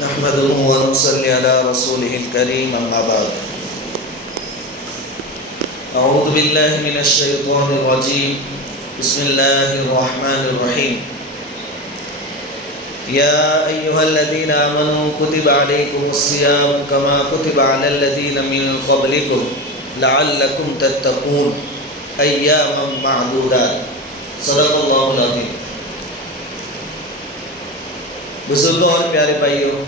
نحمده ونصلي على رسوله الكريم أما بعد أعوذ بالله من الشيطان الرجيم بسم الله الرحمن الرحيم يا أيها الذين آمنوا كتب عليكم الصيام كما كتب على الذين من قبلكم لعلكم تتقون أياما معدودات صدق الله العظيم. بزرگوں اور پیارے بھائیوں،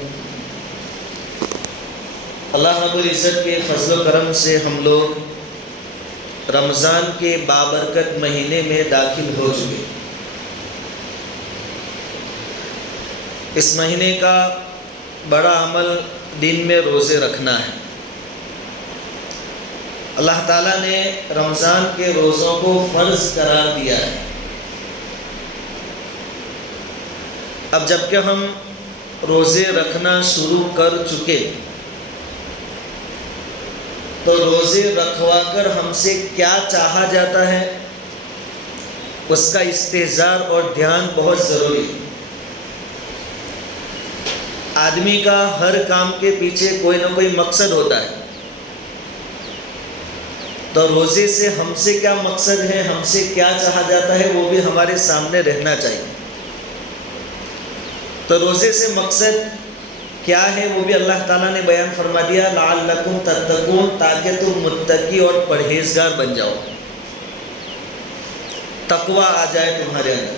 اللہ رب العزت کے فضل و کرم سے ہم لوگ رمضان کے بابرکت مہینے میں داخل ہو چکے. اس مہینے کا بڑا عمل دن میں روزے رکھنا ہے. اللہ تعالیٰ نے رمضان کے روزوں کو فرض قرار دیا ہے. اب جب کہ ہم روزے رکھنا شروع کر چکے تو روزے رکھوا کر ہم سے کیا چاہا جاتا ہے اس کا استحضار اور دھیان بہت ضروری ہے. آدمی کا ہر کام کے پیچھے کوئی نہ کوئی مقصد ہوتا ہے، تو روزے سے ہم سے کیا مقصد ہے، ہم سے کیا چاہا جاتا ہے، وہ بھی ہمارے سامنے رہنا چاہیے. تو روزے سے مقصد کیا ہے وہ بھی اللہ تعالیٰ نے بیان فرما دیا، لعلکم تتقون، تاکہ تم متقی اور پرہیزگار بن جاؤ، تقوی آ جائے تمہارے اندر.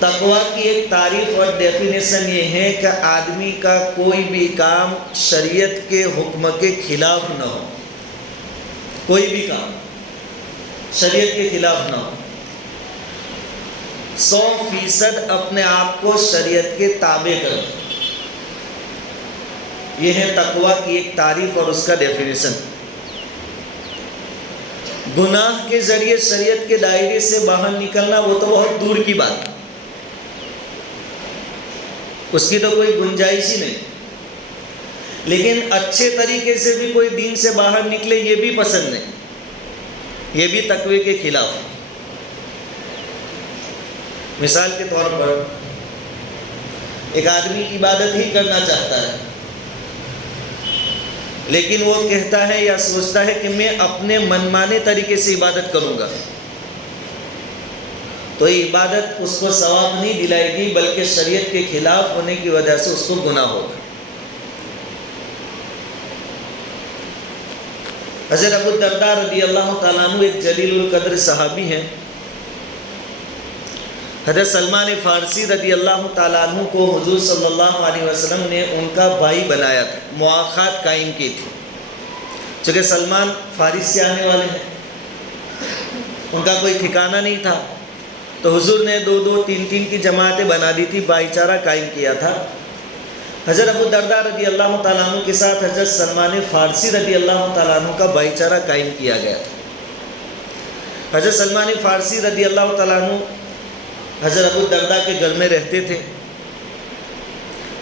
تقوی کی ایک تعریف اور ڈیفینیشن یہ ہے کہ آدمی کا کوئی بھی کام شریعت کے حکم کے خلاف نہ ہو. کوئی بھی کام شریعت کے خلاف نہ ہو. 100% اپنے آپ کو شریعت کے تابع کرو. یہ ہے تقوی کی ایک تعریف اور اس کا ڈیفینیشن. گناہ کے ذریعے شریعت کے دائرے سے باہر نکلنا وہ تو بہت دور کی بات ہے، اس کی تو کوئی گنجائش ہی نہیں. لیکن اچھے طریقے سے بھی کوئی دین سے باہر نکلے یہ بھی پسند نہیں، یہ بھی تقوی کے خلاف. مثال کے طور پر ایک آدمی عبادت ہی کرنا چاہتا ہے، لیکن وہ کہتا ہے یا سوچتا ہے کہ میں اپنے منمانے طریقے سے عبادت کروں گا، تو یہ عبادت اس کو ثواب نہیں دلائے گی بلکہ شریعت کے خلاف ہونے کی وجہ سے اس کو گناہ ہوگا. حضرت ابو الدرداء رضی اللہ تعالیٰ عنہ ایک جلیل القدر صحابی ہیں. حضرت سلمان فارسی رضی اللہ تعالیٰ عنہ کو حضور صلی اللہ علیہ وسلم نے ان کا بھائی بنایا تھا، مواخات قائم کی تھی. چونکہ سلمان فارس سے آنے والے ہیں، ان کا کوئی ٹھکانہ نہیں تھا، تو حضور نے 2-2 3-3 کی جماعتیں بنا دی تھی، بھائی چارہ قائم کیا تھا. حضرت ابو الدرداء رضی اللہ تعالیٰ عنہ کے ساتھ حضرت سلمان فارسی رضی اللہ تعالیٰ عنہ کا بھائی چارہ قائم کیا گیا تھا. حضرت سلمان فارسی رضی اللہ تعالیٰ عنہ حضرت ابو الدرداء کے گھر میں رہتے تھے،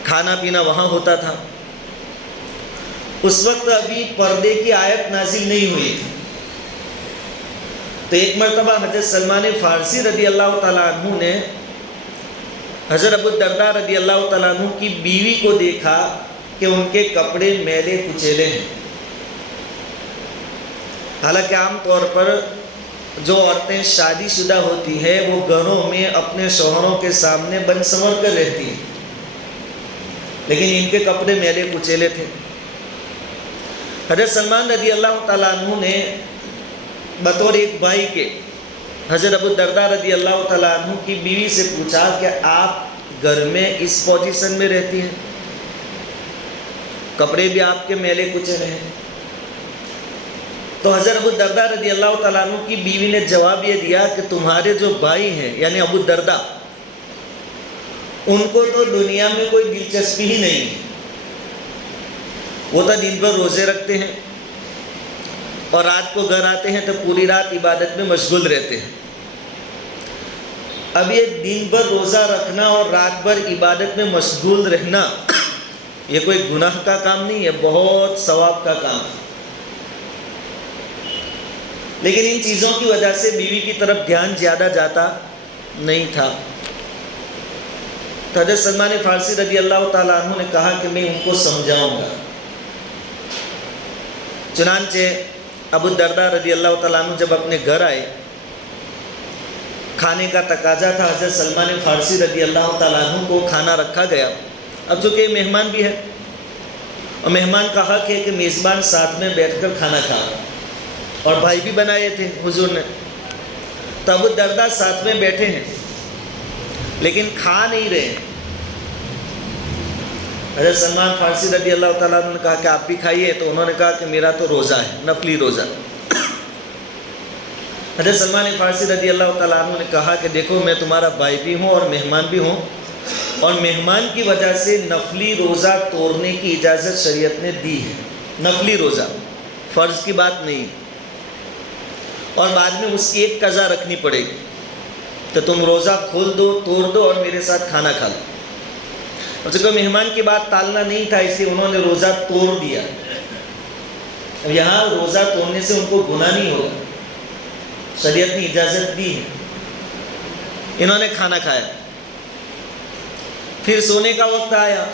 کھانا پینا وہاں ہوتا تھا. اس وقت ابھی پردے کی آیت نازل نہیں ہوئی تھی. تو ایک مرتبہ حضرت سلمان فارسی رضی اللہ تعالیٰ عنہ نے حضرت ابو الدرداء رضی اللہ تعالیٰ عنہ کی بیوی کو دیکھا کہ ان کے کپڑے میلے کچیلے ہیں. حالانکہ عام طور پر جو عورتیں شادی شدہ ہوتی ہے وہ گھروں میں اپنے شوہروں کے سامنے بن سنور کر رہتی ہیں، لیکن ان کے کپڑے میلے کچیلے تھے. حضرت سلمان رضی اللہ تعالیٰ عنہ نے بطور ایک بھائی کے حضرت ابو الدرداء رضی اللہ تعالیٰ عنہ کی بیوی سے پوچھا کہ آپ گھر میں اس پوزیشن میں رہتی ہیں، کپڑے بھی آپ کے میلے کچیلے ہیں. تو حضرت ابو الدرداء رضی اللہ تعالیٰ عنہ کی بیوی نے جواب یہ دیا کہ تمہارے جو بھائی ہیں یعنی ابو الدرداء، ان کو تو دنیا میں کوئی دلچسپی ہی نہیں ہے، وہ تو دن بھر روزے رکھتے ہیں اور رات کو گھر آتے ہیں تو پوری رات عبادت میں مشغول رہتے ہیں. اب یہ دن بھر روزہ رکھنا اور رات بھر عبادت میں مشغول رہنا یہ کوئی گناہ کا کام نہیں ہے، بہت ثواب کا کام ہے. لیکن ان چیزوں کی وجہ سے بیوی کی طرف دھیان زیادہ جاتا نہیں تھا. تو حضرت سلمان فارسی رضی اللہ تعالیٰ عنہ نے کہا کہ میں ان کو سمجھاؤں گا۔ چنانچہ ابو الدرداء رضی اللہ تعالیٰ عنہ جب اپنے گھر آئے، کھانے کا تقاضا تھا، حضرت سلمان فارسی رضی اللہ تعالیٰ عنہ کو کھانا رکھا گیا۔ اب چونکہ مہمان بھی ہے اور مہمان کا حق ہے کہ میزبان ساتھ میں بیٹھ کر کھانا کھائے، اور بھائی بھی بنائے تھے حضور نے، تو ابو الدرداء ساتھ میں بیٹھے ہیں لیکن کھا نہیں رہے۔ حضرت سلمان فارسی رضی اللہ تعالیٰ عنہ نے کہا کہ آپ بھی کھائیے، تو انہوں نے کہا کہ میرا تو روزہ ہے، نفلی روزہ۔ حضرت سلمان فارسی رضی اللہ تعالیٰ عنہ نے کہا کہ دیکھو میں تمہارا بھائی بھی ہوں اور مہمان بھی ہوں، اور مہمان کی وجہ سے نفلی روزہ توڑنے کی اجازت شریعت نے دی ہے، نفلی روزہ، فرض کی بات نہیں، اور بعد میں اس کی ایک قضا رکھنی پڑے گی کہ تم روزہ کھول دو، توڑ دو اور میرے ساتھ کھانا کھا لو۔ اور چونکہ مہمان کی بات ٹالنا نہیں تھا، اس لیے انہوں نے روزہ توڑ دیا۔ اب یہاں روزہ توڑنے سے ان کو گناہ نہیں ہوگا، شریعت نے اجازت دی ہے۔ انہوں نے کھانا کھایا، پھر سونے کا وقت آیا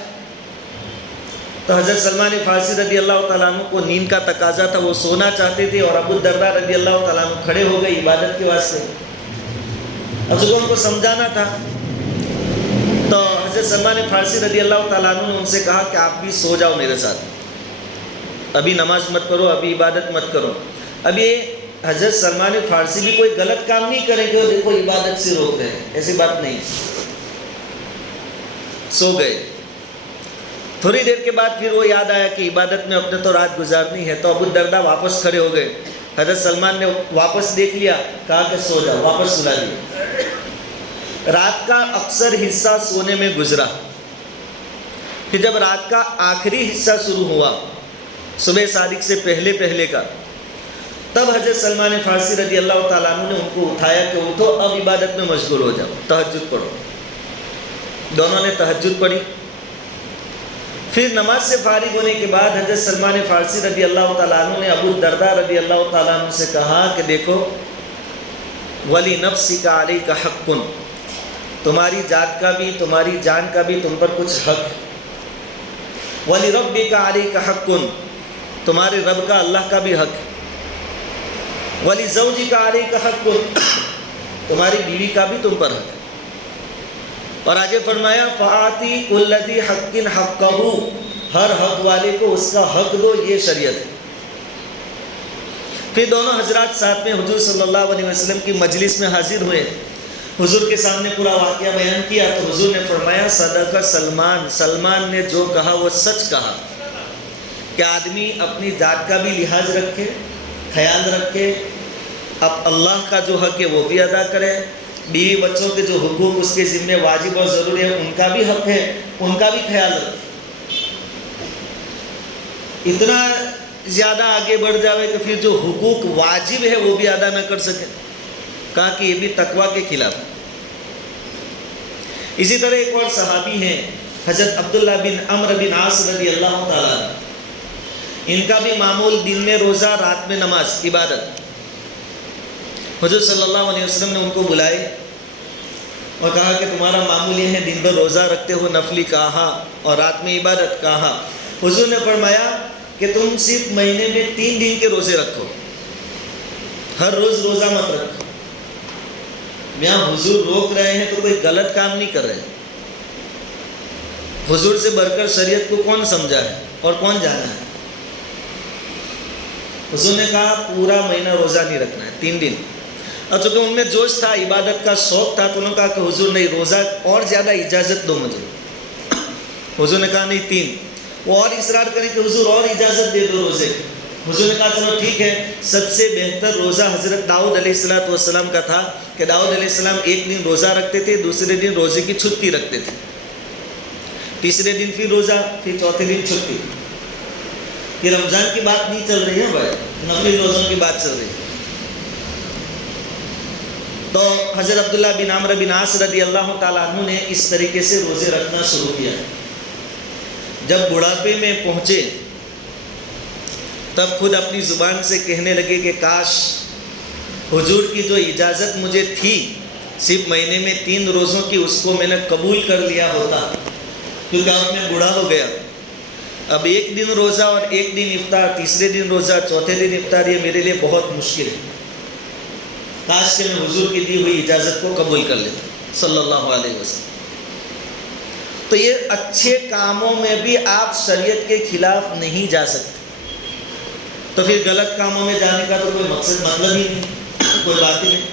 تو حضرت سلمان فارسی رضی اللہ تعالیٰ عنہ کو نیند کا تقاضا تھا، وہ سونا چاہتے تھے، اور ابو الدرداء رضی اللہ تعالیٰ عنہ کھڑے ہو گئے عبادت کے واسطے۔ اب چونکہ ان کو سمجھانا تھا تو حضرت سلمان فارسی رضی اللہ تعالیٰ عنہ نے ان سے کہا کہ آپ بھی سو جاؤ میرے ساتھ، ابھی نماز مت کرو، ابھی عبادت مت کرو۔ اب یہ حضرت سلمان فارسی بھی کوئی غلط کام نہیں کرے کہ وہ دیکھو عبادت سے روک رہے ہیں، ایسی بات نہیں۔ سو گئے۔ تھوڑی دیر کے بعد پھر وہ یاد آیا کہ عبادت میں اپنے تو رات گزارنی ہے، تو ابو الدرداء واپس کھڑے ہو گئے۔ حضرت سلمان نے واپس دیکھ لیا، کہا کہ سو جاؤ، واپس سلا دیا۔ رات کا اکثر حصہ سونے میں گزرا، پھر جب رات کا آخری حصہ شروع ہوا، صبح صادق سے پہلے کا، تب حضرت سلمان فارسی رضی اللہ تعالیٰ عنہ نے ان کو اٹھایا کہ اٹھو اب عبادت میں مشغول ہو جاؤ، تہجد پڑھو۔ دونوں نے تہجد پڑھی۔ پھر نماز سے فارغ ہونے کے بعد حضرت سلمان فارسی رضی اللہ تعالیٰ عنہ نے ابو الدرداء رضی اللہ تعالیٰ عنہ سے کہا کہ دیکھو ولی نفسک علیک حق، تمہاری ذات کا بھی، تمہاری جان کا بھی تم پر کچھ حق ہے۔ ولی ربک علیک حق، تمہارے رب کا، اللہ کا بھی حق ہے۔ ولی زوجک علیک حق، تمہاری بیوی کا بھی تم پر حق ہے۔ اور آگے فرمایا فآتی کل ذی حق حقہ، ہر حق والے کو اس کا حق دو، یہ شریعت ہے۔ پھر دونوں حضرات ساتھ میں حضور صلی اللہ علیہ وسلم کی مجلس میں حاضر ہوئے، حضور کے سامنے پورا واقعہ بیان کیا تو حضور نے فرمایا صدق سلمان، سلمان نے جو کہا وہ سچ کہا، کہ آدمی اپنی ذات کا بھی لحاظ رکھے، خیال رکھے، اب اللہ کا جو حق ہے وہ بھی ادا کرے، بیوی بچوں کے جو حقوق اس کے ذمہ واجب اور ضروری ہے ان کا بھی حق ہے، ان کا بھی خیال رکھے۔ اتنا زیادہ آگے بڑھ جاوے کہ پھر جو حقوق واجب ہے وہ بھی ادا نہ کر سکے، کہا کہ یہ بھی تقویٰ کے خلاف ہے۔ اسی طرح ایک اور صحابی ہیں حضرت عبداللہ بن عمرو بن عاص رضی اللہ تعالیٰ، ان کا بھی معمول دن میں روزہ، رات میں نماز، عبادت۔ حضور صلی اللہ علیہ وسلم نے ان کو بلائے اور کہا کہ تمہارا معمول یہ ہے دن بھر روزہ رکھتے ہو، نفلی کہا، اور رات میں عبادت کہا۔ حضور نے فرمایا کہ تم صرف مہینے میں 3 دن کے روزے رکھو، ہر روز روزہ مت رکھو۔ یہاں حضور روک رہے ہیں تو کوئی غلط کام نہیں کر رہے، حضور سے بڑھ کر شریعت کو کون سمجھا ہے اور کون جانا ہے؟ حضور نے کہا پورا مہینہ روزہ نہیں رکھنا ہے، 3 دن۔ اور چونکہ ان میں جوش تھا، عبادت کا شوق تھا، تو انہوں نے کہا کہ حضور نہیں، روزہ اور زیادہ اجازت دو مجھے۔ حضور نے کہا نہیں 3۔ وہ اور اصرار کریں کہ حضور اور اجازت دے دو روزے۔ حضور نے کہا چلو ٹھیک ہے۔ سب سے بہتر روزہ حضرت داؤد علیہ السلام کا تھا کہ داؤد علیہ السلام ایک دن روزہ رکھتے تھے، دوسرے دن روزے کی چھٹی رکھتے تھے، تیسرے دن پھر روزہ، پھر چوتھے دن چھٹی۔ یہ رمضان کی بات نہیں چل رہی ہے بھائی، نفلی روزوں کی بات چل رہی ہے۔ تو حضرت عبداللہ بن عمرو بن عاص رضی اللہ تعالیٰ عنہ نے اس طریقے سے روزے رکھنا شروع کیا۔ جب بڑھاپے میں پہنچے تب خود اپنی زبان سے کہنے لگے کہ کاش حضور کی جو اجازت مجھے تھی صرف مہینے میں 3 روزوں کی اس کو میں نے قبول کر لیا ہوتا، کیونکہ اب میں بوڑھا ہو گیا، اب 1 دن روزہ اور 1 دن افطار، تیسرے دن روزہ، چوتھے دن افطار، یہ میرے لیے بہت مشکل ہے، کاش کہ میں حضور کی دی ہوئی اجازت کو قبول کر لیتا صلی اللہ علیہ وسلم۔ تو یہ اچھے کاموں میں بھی آپ شریعت کے خلاف نہیں جا سکتے، تو پھر غلط کاموں میں جانے کا تو کوئی مطلب ہی نہیں، کوئی بات ہی نہیں۔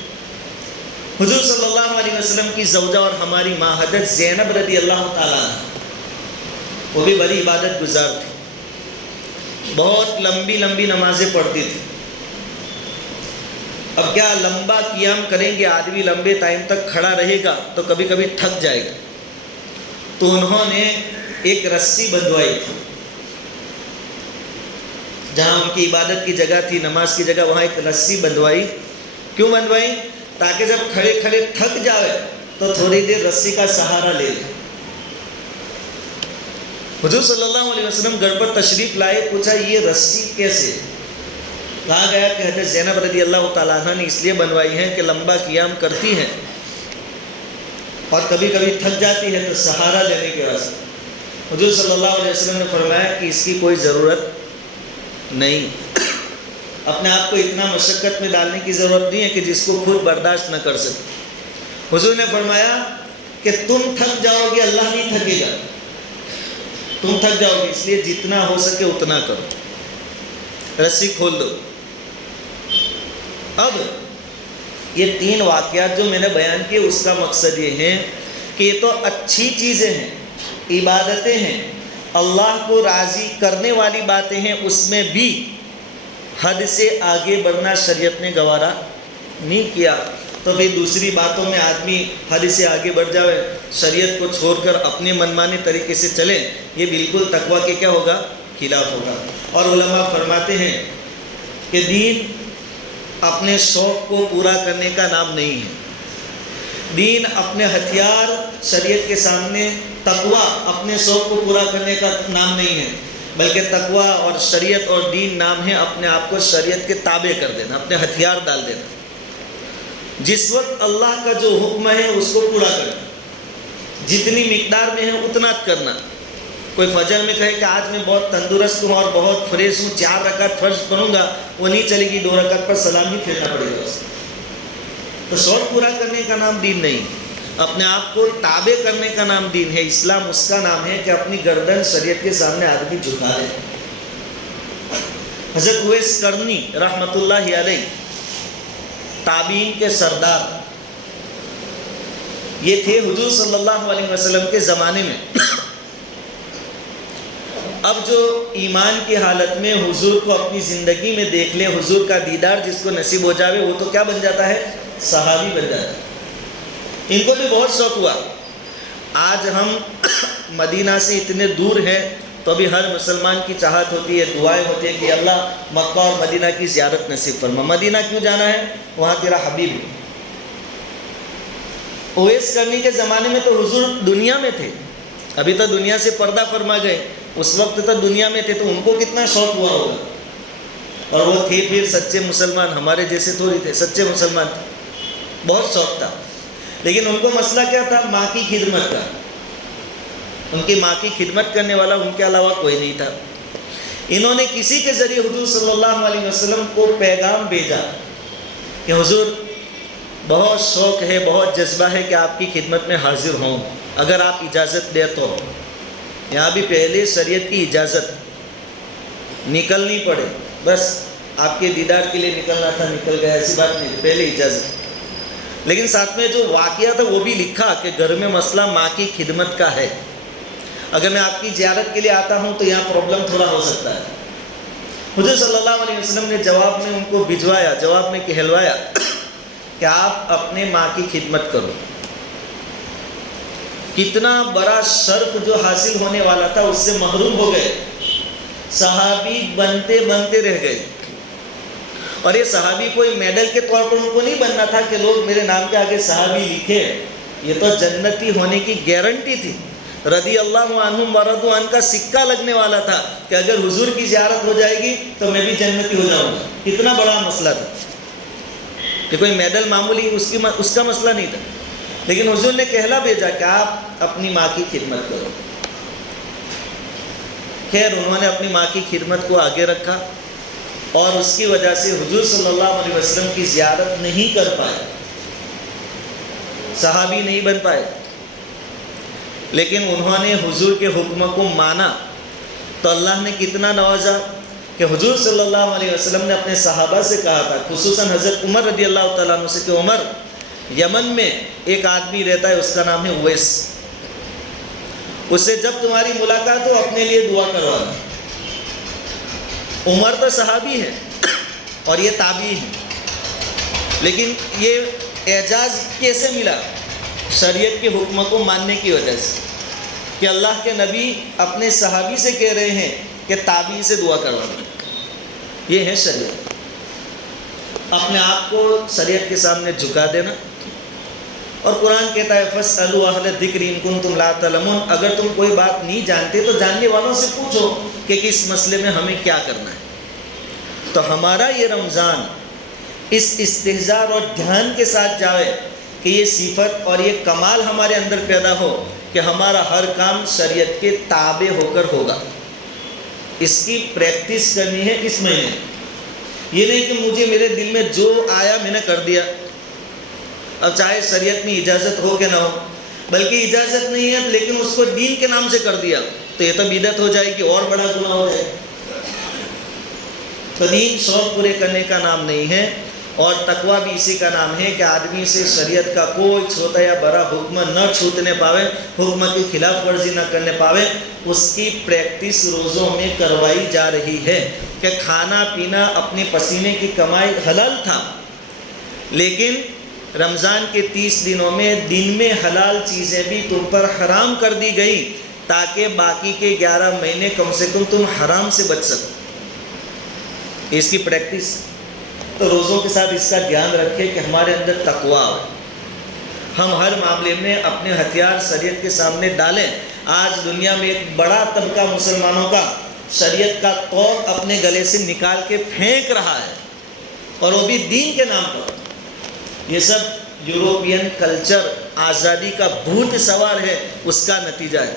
حضور صلی اللہ علیہ وسلم کی زوجہ اور ہماری ماں حضرت زینب رضی اللہ تعالیٰ عنہ، وہ بھی بڑی عبادت گزار تھی، بہت لمبی لمبی نمازیں پڑھتی تھی۔ اب کیا لمبا قیام کریں گے آدمی، لمبے ٹائم تک کھڑا رہے گا تو کبھی کبھی تھک جائے گا، تو انہوں نے ایک رسی بندھوائی تھی، جہاں ان کی عبادت کی جگہ تھی، نماز کی جگہ، وہاں ایک رسی بندھوائی۔ کیوں بندھوائی؟ تاکہ جب کھڑے کھڑے تھک جائے تو تھوڑی دیر رسی کا سہارا لے لے۔ حضور صلی اللہ علیہ وسلم گھر پر تشریف لائے، پوچھا یہ رسی کیسے؟ کہا گیا کہ حضرت زینب رضی اللہ تعالیٰ عنہ نے اس لیے بنوائی ہیں کہ لمبا قیام کرتی ہیں اور کبھی کبھی تھک جاتی ہے، تو سہارا لینے کے واسطے۔ حضور صلی اللہ علیہ وسلم نے فرمایا کہ اس کی کوئی ضرورت نہیں، اپنے آپ کو اتنا مشقت میں ڈالنے کی ضرورت نہیں ہے کہ جس کو خود برداشت نہ کر سکے۔ حضور نے فرمایا کہ تم تھک جاؤ گے، اللہ نہیں تھکے گا، تم تھک جاؤ گے، اس لیے جتنا ہو سکے اتنا کرو، رسی کھول دو۔ اب یہ 3 واقعات جو میں نے بیان کیے، اس کا مقصد یہ ہے کہ یہ تو اچھی چیزیں ہیں، عبادتیں ہیں، اللہ کو راضی کرنے والی باتیں ہیں، اس میں بھی حد سے آگے بڑھنا شریعت نے گوارا نہیں کیا۔ تو پھر دوسری باتوں میں آدمی حد سے آگے بڑھ جائے، شریعت کو چھوڑ کر اپنے منمانے طریقے سے چلے، یہ بالکل تقویٰ کے کیا ہوگا؟ خلاف ہوگا۔ اور علماء فرماتے ہیں کہ دین اپنے شوق کو پورا کرنے کا نام نہیں ہے، دین اپنے ہتھیار شریعت کے سامنے، تقویٰ اپنے شوق کو پورا کرنے کا نام نہیں ہے، بلکہ تقویٰ اور شریعت اور دین نام ہے اپنے آپ کو شریعت کے تابع کر دینا، اپنے ہتھیار ڈال دینا، جس وقت اللہ کا جو حکم ہے اس کو پورا کرنا، جتنی مقدار میں ہے اتنا کرنا۔ کوئی فجر میں کہے کہ آج میں بہت تندرست ہوں اور بہت فریش ہوں، 4 رکعت فرض پڑھوں گا، وہ نہیں چلے گی، 2 رکعت پر سلام ہی پھیرنا پڑے گا اس کو۔ تو شوق پورا کرنے کا نام دین نہیں، اپنے آپ کو تابع کرنے کا نام دین ہے۔ اسلام اس کا نام ہے کہ اپنی گردن شریعت کے سامنے آدمی جھکا دے۔ حضرت اویس کرنی رحمۃ اللہ علیہ، تابعین کے سردار، یہ تھے حضور صلی اللہ علیہ وسلم کے زمانے میں۔ اب جو ایمان کی حالت میں حضور کو اپنی زندگی میں دیکھ لے، حضور کا دیدار جس کو نصیب ہو جاوے، وہ تو کیا بن جاتا ہے؟ صحابی بن جاتا ہے۔ ان کو بھی بہت شوق ہوا۔ آج ہم مدینہ سے اتنے دور ہیں تو بھی ہر مسلمان کی چاہت ہوتی ہے، دعائیں ہوتی ہیں کہ اللہ مکہ اور مدینہ کی زیارت نصیب فرما۔ مدینہ کیوں جانا ہے؟ وہاں تیرا حبیب ہے۔ اویس کرنی کے زمانے میں تو حضور دنیا میں تھے، ابھی تو دنیا سے پردہ فرما گئے، اس وقت تو دنیا میں تھے، تو ان کو کتنا شوق ہوا ہوگا۔ اور وہ تھے پھر سچے مسلمان، ہمارے جیسے تھوڑی تھے، سچے مسلمان تھے، بہت شوق تھا۔ لیکن ان کو مسئلہ کیا تھا؟ ماں کی خدمت کا۔ ان کی ماں کی خدمت کرنے والا ان کے علاوہ کوئی نہیں تھا۔ انہوں نے کسی کے ذریعے حضور صلی اللہ علیہ وسلم کو پیغام بھیجا کہ حضور بہت شوق ہے، بہت جذبہ ہے کہ آپ کی خدمت میں حاضر ہوں، اگر آپ اجازت دیں تو۔ یہاں بھی پہلے شریعت کی اجازت، نکلنی پڑے، بس آپ کے دیدار کے لیے نکلنا تھا، نکل گیا، ایسی بات نہیں، پہلے اجازت۔ لیکن ساتھ میں جو واقعہ تھا وہ بھی لکھا کہ گھر میں مسئلہ ماں کی خدمت کا ہے، اگر میں آپ کی زیارت کے لیے آتا ہوں تو یہاں پرابلم تھوڑا ہو سکتا ہے۔ حضور صلی اللہ علیہ وسلم نے جواب میں ان کو بھجوایا، جواب میں کہلوایا کہ آپ اپنے ماں کی خدمت کرو۔ کتنا بڑا شرف جو حاصل ہونے والا تھا اس سے محروم ہو گئے، صحابی بنتے بنتے رہ گئے۔ اور یہ صحابی کوئی میڈل کے طور پر ان کو نہیں بننا تھا کہ لوگ میرے نام کے آگے صحابی لکھے، یہ تو جنتی ہونے کی گارنٹی تھی۔ رضی اللہ عنہم ورضوا عنہ کا سکہ لگنے والا تھا کہ اگر حضور کی زیارت ہو جائے گی تو میں بھی جنتی ہو جاؤں گا۔ کتنا بڑا مسئلہ تھا۔ کہ کوئی میڈل معمولی اس کا مسئلہ نہیں تھا، لیکن حضور نے کہلا بھیجا کہ آپ اپنی ماں کی خدمت کرو۔ خیر انہوں نے اپنی ماں کی خدمت کو آگے رکھا اور اس کی وجہ سے حضور صلی اللہ علیہ وسلم کی زیارت نہیں کر پائے، صحابی نہیں بن پائے، لیکن انہوں نے حضور کے حکم کو مانا تو اللہ نے کتنا نوازا کہ حضور صلی اللہ علیہ وسلم نے اپنے صحابہ سے کہا تھا، خصوصاً حضرت عمر رضی اللہ تعالیٰ عنہ سے، کہ عمر، یمن میں ایک آدمی رہتا ہے، اس کا نام ہے اویس، اس سے جب تمہاری ملاقات ہو اپنے لیے دعا کروانا۔ عمر تو صحابی ہے اور یہ تابعی ہے، لیکن یہ اعجاز کیسے ملا؟ شریعت کے حکم کو ماننے کی وجہ سے، کہ اللہ کے نبی اپنے صحابی سے کہہ رہے ہیں کہ تابعی سے دعا کروانا۔ یہ ہے شریعت، اپنے آپ کو شریعت کے سامنے جھکا دینا۔ اور قرآن کہتا ہے فَاسْأَلُوا أَهْلَ الذِّكْرِ إِن كُنتُمْ لَا تَعْلَمُونَ، اگر تم کوئی بات نہیں جانتے تو جاننے والوں سے پوچھو کہ کس مسئلے میں ہمیں کیا کرنا ہے۔ تو ہمارا یہ رمضان اس استحضار اور دھیان کے ساتھ جائے کہ یہ صفت اور یہ کمال ہمارے اندر پیدا ہو کہ ہمارا ہر کام شریعت کے تابع ہو کر ہوگا۔ اس کی پریکٹس کرنی ہے اس مہینے۔ یہ نہیں کہ مجھے میرے دل میں جو آیا میں نے کر دیا، اب چاہے شریعت میں اجازت ہو کہ نہ ہو، بلکہ اجازت نہیں ہے لیکن اس کو دین کے نام سے کر دیا تو یہ تو بدعت ہو جائے گی، اور بڑا گناہ ہو جائے۔ تو دین شوق پورے کرنے کا نام نہیں ہے، اور تقویٰ بھی اسی کا نام ہے کہ آدمی سے شریعت کا کوئی چھوٹا یا بڑا حکم نہ چھوٹنے پاوے، حکم کی خلاف ورزی نہ کرنے پاوے۔ اس کی پریکٹس روزوں میں کروائی جا رہی ہے کہ کھانا پینا اپنے پسینے کی کمائی حلال تھا، لیکن رمضان کے 30 دنوں میں دن میں حلال چیزیں بھی تم پر حرام کر دی گئی تاکہ باقی کے 11 مہینے کم سے کم تم حرام سے بچ سکو۔ اس کی پریکٹس تو روزوں کے ساتھ اس کا دھیان رکھے کہ ہمارے اندر تقویٰ ہو، ہم ہر معاملے میں اپنے ہتھیار شریعت کے سامنے ڈالیں۔ آج دنیا میں ایک بڑا طبقہ مسلمانوں کا شریعت کا توق اپنے گلے سے نکال کے پھینک رہا ہے، اور وہ بھی دین کے نام پر۔ یہ سب یوروپین کلچر، آزادی کا بھوت سوار ہے، اس کا نتیجہ ہے۔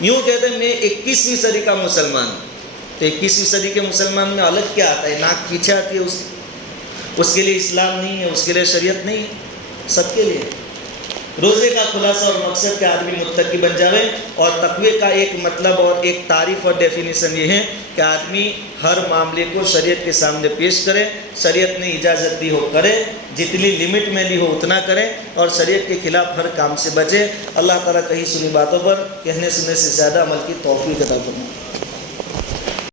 یوں کہتے ہیں میں 21ویں صدی کا مسلمان ہوں، تو 21ویں صدی کے مسلمان میں الگ کیا آتا ہے؟ ناک پیچھے آتی ہے اس کے لیے اسلام نہیں ہے، اس کے لیے شریعت نہیں ہے، سب کے لیے۔ روزے کا خلاصہ اور مقصد کہ آدمی متقی بن جاوے، اور تقوی کا ایک مطلب اور ایک تعریف اور ڈیفینیشن یہ ہے کہ آدمی ہر معاملے کو شریعت کے سامنے پیش کرے، شریعت نے اجازت دی ہو کرے، جتنی لمٹ میں دی ہو اتنا کرے، اور شریعت کے خلاف ہر کام سے بچے۔ اللہ تعالیٰ کہیں سنی باتوں پر کہنے سننے سے زیادہ عمل کی توفیق عطا فرمائے۔